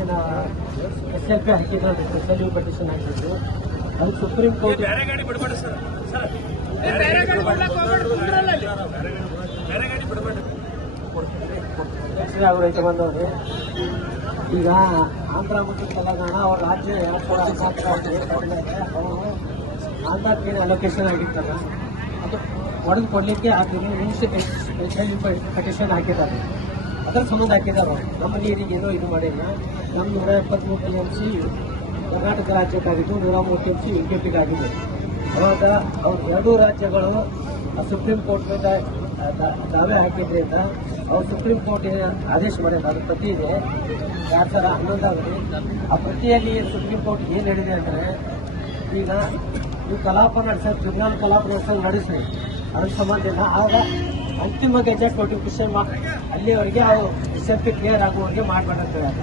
ಏನು SLP ಹಾಕಿದ್ರು SLU petition ಹಾಕಿದ್ರು ಅದು ಸುಪ್ರೀಂ ಕೋರ್ಟ್ ರೈತ ಬಂದವ್ರಿ. ಈಗ ಆಂಧ್ರ ಮತ್ತು ತೆಲಂಗಾಣ ಅವ್ರ ರಾಜ್ಯ 2014 ಅವರು ಆಂಧ್ರಕ್ಕೆ ಅಲೋಕೇಶನ್ ಆಗಿರ್ತಾರ ಅದು ಒಡೆದು ಕೊಡ್ಲಿಕ್ಕೆ SLU ಪಟಿಷನ್ ಹಾಕಿದ್ದಾರೆ. ಅದರ ಸಂಬಂಧ ಹಾಕಿದ್ದಾರೆ. ನಮ್ಮ ನೀರಿಗೆ ಏನೋ ಇದು ಮಾಡಿಲ್ಲ. ನಮ್ಮ 173 TMC ಕರ್ನಾಟಕ ರಾಜ್ಯಕ್ಕಾಗಿದ್ದು 103 TMC UKPಗಾಗಿದೆ. ಅವಾಗ ಅವ್ರು ಎರಡೂ ರಾಜ್ಯಗಳು ಸುಪ್ರೀಂ ಕೋರ್ಟ್ ಮೇಲೆ ದಾವೆ ಹಾಕಿದ್ರಿಂದ ಅವ್ರು ಸುಪ್ರೀಂ ಕೋರ್ಟ್ ಆದೇಶ ಮಾಡಿದ್ರು. ಅದು ಪ್ರತಿ ಇದೆ 2011 ಆ ಪ್ರತಿಯಲ್ಲಿ ಸುಪ್ರೀಂ ಕೋರ್ಟ್ ಏನು ಹೇಳಿದೆ ಅಂದರೆ, ಈಗ ನೀವು ಕಲಾಪ ನಡೆಸೋದು ಟ್ರಿಬ್ಯುನಲ್ ಕಲಾಪ ನಡೆಸಿ ಅದ್ರ ಸಂಬಂಧ ಇಲ್ಲ. ಆಗ ಅಂತಿಮ ಗೆಜೆಟ್ ನೋಟಿಫಿಕೇಶನ್ ಅಲ್ಲಿವರೆಗೆ SLP ಕ್ಲಿಯರ್ ಆಗುವವರೆಗೆ ಮಾಡಬೇಕಂತ ಅದು